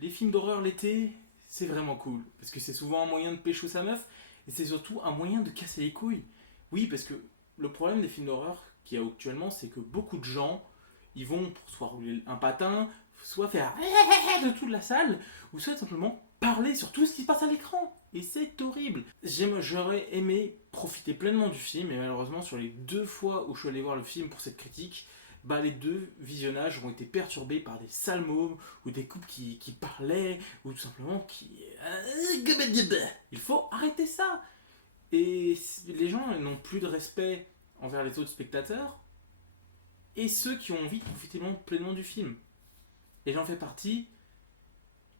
Les films d'horreur l'été, c'est vraiment cool. Parce que c'est souvent un moyen de pécho sa meuf, et c'est surtout un moyen de casser les couilles. Oui, parce que le problème des films d'horreur qu'il y a actuellement, c'est que beaucoup de gens, ils vont pour soit rouler un patin, soit faire de toute la salle, ou soit simplement parler sur tout ce qui se passe à l'écran. Et c'est horrible. J'aurais aimé profiter pleinement du film, et malheureusement, sur les 2 fois où je suis allé voir le film pour cette critique, bah, les 2 visionnages ont été perturbés par des sales mômes ou des couples qui parlaient ou tout simplement qui. Il faut arrêter ça. Et les gens n'ont plus de respect envers les autres spectateurs et ceux qui ont envie de profiter pleinement du film. Et j'en fais partie.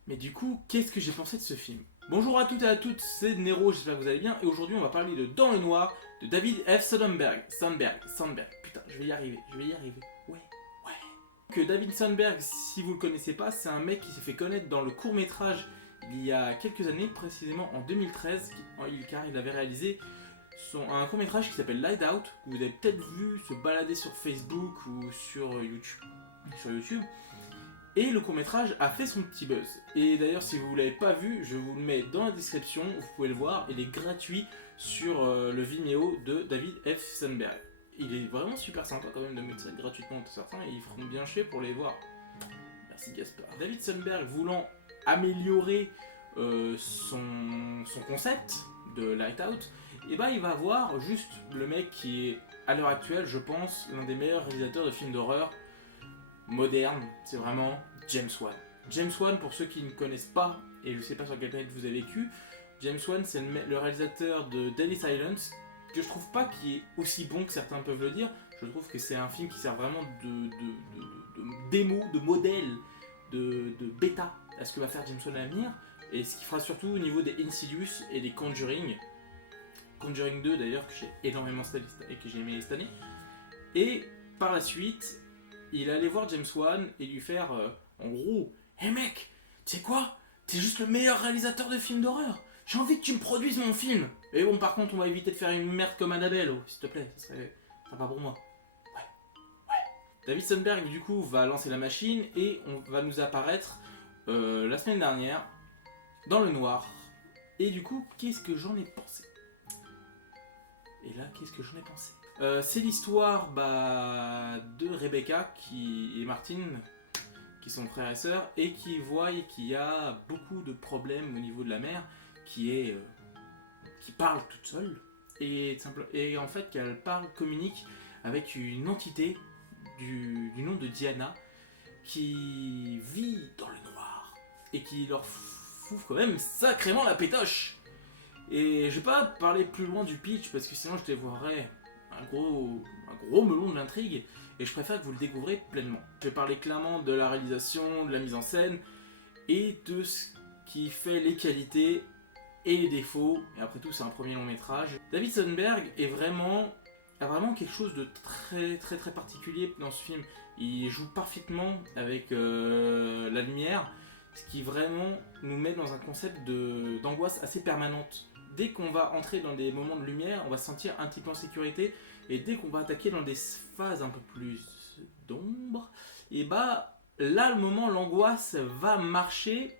Mais du coup, qu'est-ce que j'ai pensé de ce film? Bonjour à toutes et à toutes, c'est Nero, j'espère que vous allez bien. Et aujourd'hui, on va parler de Dans le Noir de David F. Sandberg. Putain, je vais y arriver. Ouais. Que David Sandberg, si vous le connaissez pas, c'est un mec qui s'est fait connaître dans le court-métrage il y a quelques années, précisément en 2013, car il avait réalisé un court-métrage qui s'appelle Light Out, que vous avez peut-être vu se balader sur Facebook ou sur YouTube. Et le court-métrage a fait son petit buzz. Et d'ailleurs, si vous ne l'avez pas vu, je vous le mets dans la description, vous pouvez le voir, il est gratuit sur le Vimeo de David F. Sandberg. Il est vraiment super sympa quand même de mettre ça gratuitement pour certains, et ils feront bien chier pour les voir. Merci Gaspard. David Sandberg voulant améliorer son concept de Light Out, et bah il va voir juste le mec qui est à l'heure actuelle, je pense, l'un des meilleurs réalisateurs de films d'horreur moderne, c'est vraiment James Wan. James Wan, pour ceux qui ne connaissent pas, et je sais pas sur quelle planète vous avez vécu, James Wan c'est le réalisateur de Deadly Silence, que je trouve pas qui est aussi bon que certains peuvent le dire. Je trouve que c'est un film qui sert vraiment de démo, de modèle, de bêta à ce que va faire James Wan à l'avenir, et ce qui fera surtout au niveau des Insidious et des Conjuring 2 d'ailleurs, que j'ai énormément installé et que j'ai aimé cette année. Et par la suite, il allait voir James Wan et lui faire en gros, hey mec, tu sais quoi, t'es juste le meilleur réalisateur de films d'horreur, j'ai envie que tu me produises mon film. Et bon, par contre, on va éviter de faire une merde comme Annabelle, s'il te plaît, ça serait sympa pour moi. Ouais. David Sandberg du coup va lancer la machine et on va nous apparaître la semaine dernière dans le noir. Et du coup, qu'est-ce que j'en ai pensé? C'est l'histoire de Rebecca et Martin, qui sont frères et sœurs, et qui voient qu'il y a beaucoup de problèmes au niveau de la mère, qui parle toute seule, et en fait qu'elle communique avec une entité du nom de Diana, qui vit dans le noir, et qui leur fout quand même sacrément la pétoche. Et je vais pas parler plus loin du pitch parce que sinon je dévoilerais un gros melon de l'intrigue, et je préfère que vous le découvrez pleinement. Je vais parler clairement de la réalisation, de la mise en scène et de ce qui fait les qualités et les défauts, et après tout c'est un premier long métrage. David Sandberg a vraiment quelque chose de très particulier dans ce film. Il joue parfaitement avec la lumière, ce qui vraiment nous met dans un concept d'angoisse assez permanente. Dès qu'on va entrer dans des moments de lumière, on va se sentir un petit peu en sécurité, et dès qu'on va attaquer dans des phases un peu plus d'ombre, et bah là le moment l'angoisse va marcher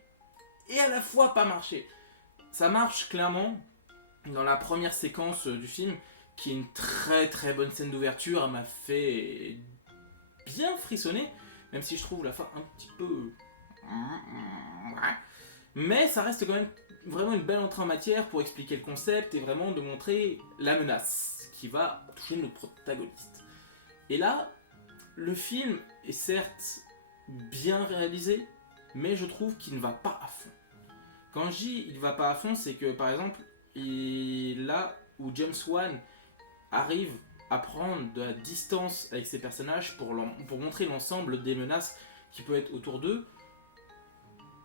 et à la fois pas marcher. Ça marche clairement dans la première séquence du film, qui est une très bonne scène d'ouverture. Elle m'a fait bien frissonner, même si je trouve la fin un petit peu... Mais ça reste quand même vraiment une belle entrée en matière pour expliquer le concept et vraiment de montrer la menace qui va toucher nos protagonistes. Et là, le film est certes bien réalisé, mais je trouve qu'il ne va pas à fond. Quand je dis il ne va pas à fond, c'est que par exemple, là où James Wan arrive à prendre de la distance avec ses personnages pour montrer l'ensemble des menaces qui peuvent être autour d'eux,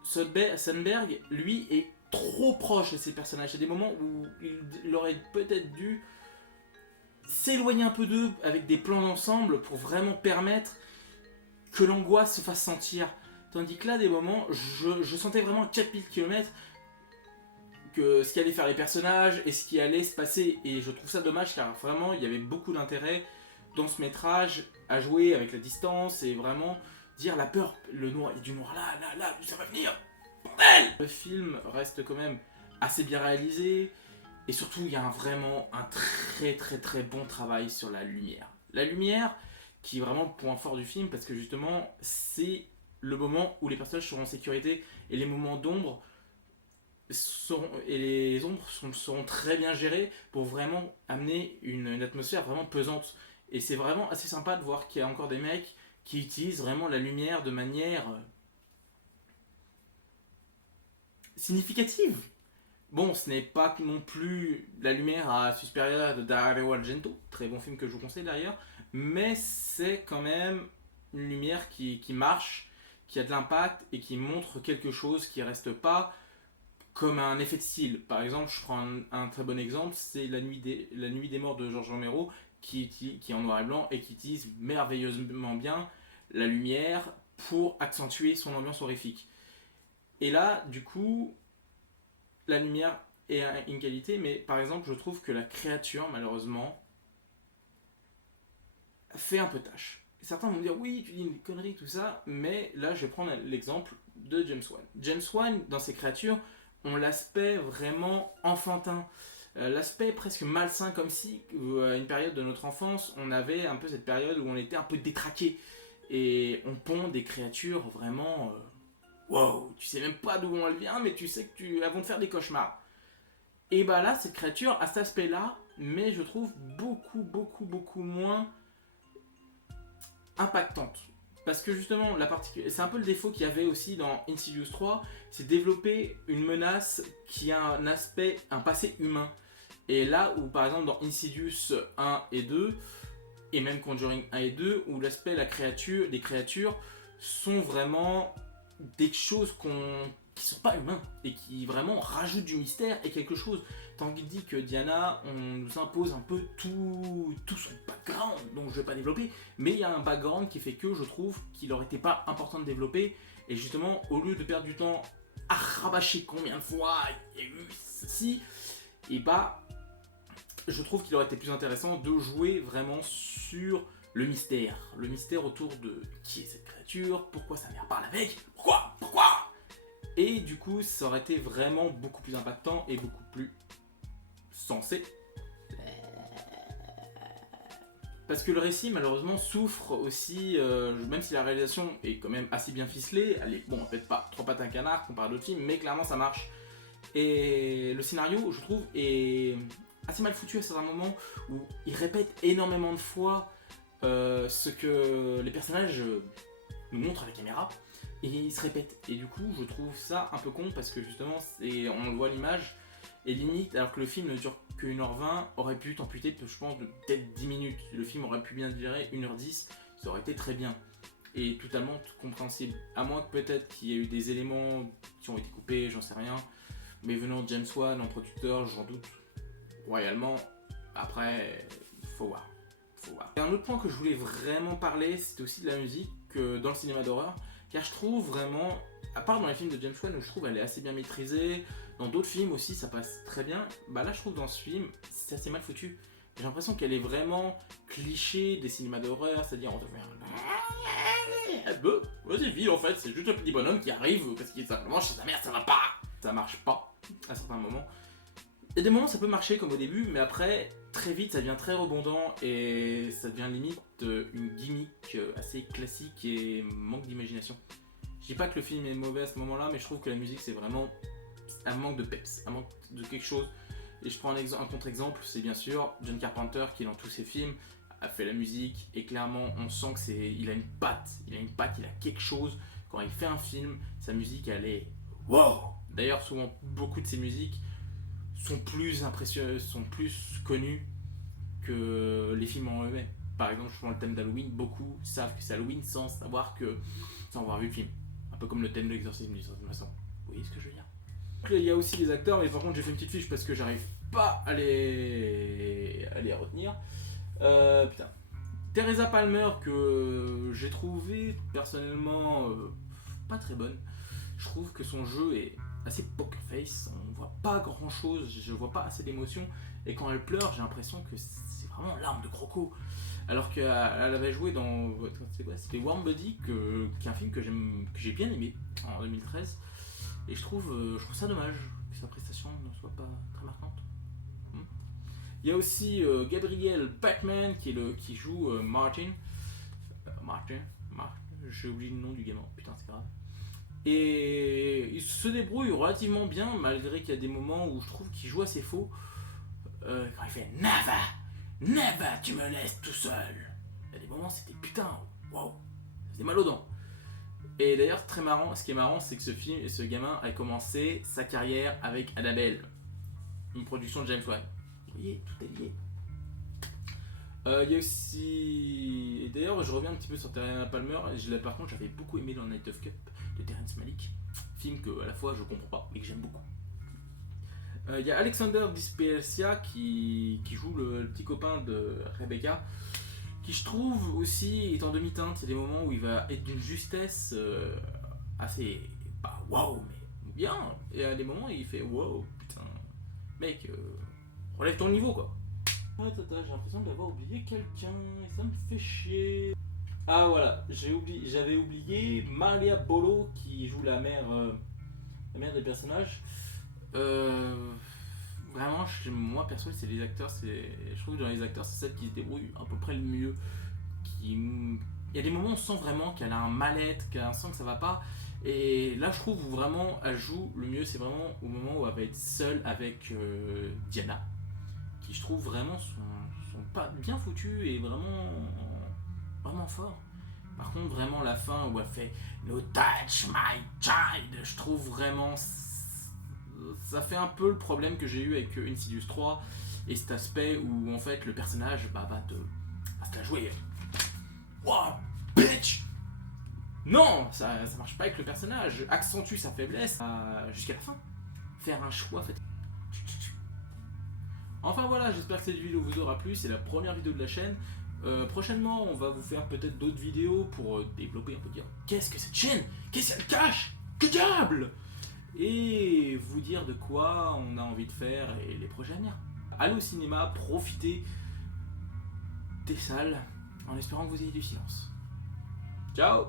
Sandberg, lui, est trop proche de ses personnages. Il y a des moments où il aurait peut-être dû s'éloigner un peu d'eux avec des plans d'ensemble pour vraiment permettre que l'angoisse se fasse sentir. Tandis que là, des moments, je sentais vraiment 4000 km que ce qu'allaient faire les personnages et ce qui allait se passer. Et je trouve ça dommage, car vraiment, il y avait beaucoup d'intérêt dans ce métrage à jouer avec la distance et vraiment dire la peur, le noir, il y a du noir là, ça va venir, bordel. Le film reste quand même assez bien réalisé, et surtout il y a vraiment un très très très bon travail sur la lumière. La lumière qui est vraiment le point fort du film, parce que justement c'est le moment où les personnages seront en sécurité, et les moments d'ombre et les ombres seront très bien gérées pour vraiment amener une atmosphère vraiment pesante. Et c'est vraiment assez sympa de voir qu'il y a encore des mecs qui utilisent vraiment la lumière de manière significative. Bon, ce n'est pas non plus la lumière à Suspiria de Dario Argento, très bon film que je vous conseille d'ailleurs, mais c'est quand même une lumière qui marche, qui a de l'impact et qui montre quelque chose qui reste pas comme un effet de style. Par exemple, je prends un très bon exemple, c'est la nuit des morts de Georges Romero, qui est en noir et blanc et qui utilise merveilleusement bien la lumière pour accentuer son ambiance horrifique. Et là, du coup, la lumière est une qualité, mais par exemple, je trouve que la créature, malheureusement, fait un peu tâche. Certains vont me dire, oui, tu dis une connerie, tout ça, mais là, je vais prendre l'exemple de James Wan. James Wan, dans ses créatures, ont l'aspect vraiment enfantin. L'aspect presque malsain, comme si, à une période de notre enfance, on avait un peu cette période où on était un peu détraqué. Et on pond des créatures vraiment... wow, tu sais même pas d'où elle vient, mais tu sais elles vont te faire des cauchemars. Et bah là, cette créature a cet aspect-là, mais je trouve beaucoup moins impactante. Parce que justement, c'est un peu le défaut qu'il y avait aussi dans Insidious 3, c'est développer une menace qui a un aspect, un passé humain. Et là où par exemple dans Insidious 1 et 2, et même Conjuring 1 et 2, où l'aspect des créatures sont vraiment des choses qui sont pas humains et qui vraiment rajoutent du mystère et quelque chose. Tandis que Diana, on nous impose un peu tout son background, donc je vais pas développer, mais il y a un background qui fait que je trouve qu'il aurait été pas important de développer, et justement, au lieu de perdre du temps à rabâcher combien de fois il y a eu ceci, et bah, je trouve qu'il aurait été plus intéressant de jouer vraiment sur le mystère autour de qui est cette créature, pourquoi sa mère parle avec, pourquoi. Et du coup, ça aurait été vraiment beaucoup plus impactant et beaucoup plus sensé. Parce que le récit, malheureusement, souffre aussi, même si la réalisation est quand même assez bien ficelée, elle est, bon, peut-être pas trois pattes à un canard comparé à d'autres films, mais clairement ça marche. Et le scénario, je trouve, est assez mal foutu à certains moments où il répète énormément de fois ce que les personnages nous montrent à la caméra, et il se répète. Et du coup, je trouve ça un peu con parce que justement, on le voit à l'image, et limite, alors que le film ne dure que 1h20, aurait pu t'amputer, je pense, de peut-être 10 minutes. Le film aurait pu bien durer 1h10, ça aurait été très bien. Et totalement compréhensible. À moins que peut-être qu'il y ait eu des éléments qui ont été coupés, j'en sais rien. Mais venant de James Wan en producteur, j'en doute royalement. Après, faut voir. Et un autre point que je voulais vraiment parler, c'était aussi de la musique dans le cinéma d'horreur. Car je trouve vraiment, à part dans les films de James Wan où je trouve elle est assez bien maîtrisée, dans d'autres films aussi ça passe très bien, bah là je trouve dans ce film c'est assez mal foutu. J'ai l'impression qu'elle est vraiment cliché des cinémas d'horreur, c'est-à-dire on te fait un... c'est vide en fait, c'est juste un petit bonhomme qui arrive parce qu'il est simplement chez sa mère, ça va pas. Ça marche pas à certains moments. Il y a des moments ça peut marcher comme au début, mais après très vite ça devient très redondant et ça devient limite une gimmick assez classique et manque d'imagination. Je dis pas que le film est mauvais à ce moment-là, mais je trouve que la musique c'est vraiment un manque de peps, un manque de quelque chose. Et je prends un contre-exemple, c'est bien sûr John Carpenter qui dans tous ses films a fait la musique et clairement on sent que il a une patte, il a quelque chose. Quand il fait un film, sa musique elle est wow. D'ailleurs souvent beaucoup de ses musiques sont plus impressionnantes, sont plus connues que les films en eux-mêmes. Par exemple, je prends le thème d'Halloween, beaucoup savent que c'est Halloween sans avoir vu le film. Un peu comme le thème de l'exorcisme d'une certaine façon. Vous voyez ce que je veux dire? Il y a aussi les acteurs, mais par contre j'ai fait une petite fiche parce que j'arrive pas à les retenir. Putain. Teresa Palmer, que j'ai trouvé personnellement pas très bonne. Je trouve que son jeu est assez poker face, on voit pas grand chose, je vois pas assez d'émotion, et quand elle pleure, j'ai l'impression que c'est vraiment l'arme de Croco. Alors qu'elle avait joué dans. C'est quoi? C'était Warm Body, qui est un film que j'ai bien aimé en 2013. Et je trouve ça dommage que sa prestation ne soit pas très marquante. Il y a aussi Gabriel Bachman qui joue Martin. J'ai oublié le nom du gamin, putain, c'est grave. Et il se débrouille relativement bien, malgré qu'il y a des moments où je trouve qu'il joue assez faux. Quand il fait Never, tu me laisses tout seul. Il y a des moments, c'était putain, waouh, ça faisait mal aux dents. Et d'ailleurs, très marrant, ce qui est marrant, c'est que ce gamin a commencé sa carrière avec Annabelle, une production de James Wan. Vous voyez, tout est lié. Il y a aussi. Et d'ailleurs, je reviens un petit peu sur Terrence Palmer. Par contre, j'avais beaucoup aimé dans Night of Cup de Terrence Malick. Film que, à la fois, je comprends pas, mais que j'aime beaucoup. Il y a Alexander Dispelsia qui joue le petit copain de Rebecca, qui je trouve aussi est en demi-teinte. Il y a des moments où il va être d'une justesse assez. Pas waouh, mais bien. Et il y a des moments où il fait waouh, putain. Mec, relève ton niveau quoi. Ah, tata, j'ai l'impression d'avoir oublié quelqu'un et ça me fait chier. Ah voilà, j'avais oublié Maria Bolo qui joue la mère des personnages. Vraiment, moi perso, c'est les acteurs, je trouve que dans les acteurs, c'est celle qui se débrouille à peu près le mieux. Il y a des moments où on sent vraiment qu'elle a un mal-être, qu'elle sent que ça va pas. Et là, je trouve où vraiment elle joue le mieux, c'est vraiment au moment où elle va être seule avec Diana, qui je trouve vraiment sont pas bien foutus et vraiment fort. Par contre, vraiment la fin où elle fait No touch my child, je trouve vraiment ça fait un peu le problème que j'ai eu avec Insidious 3 et cet aspect où en fait le personnage va te la jouer. Wow, bitch! Non, ça marche pas avec le personnage. Accentue sa faiblesse jusqu'à la fin. Faire un choix, en fait. Enfin voilà, j'espère que cette vidéo vous aura plu. C'est la première vidéo de la chaîne. Prochainement, on va vous faire peut-être d'autres vidéos pour développer, on peut dire qu'est-ce que cette chaîne? Qu'est-ce qu'elle cache? Que diable? Et vous dire de quoi on a envie de faire et les projets à venir. Allez au cinéma, profitez des salles en espérant que vous ayez du silence. Ciao!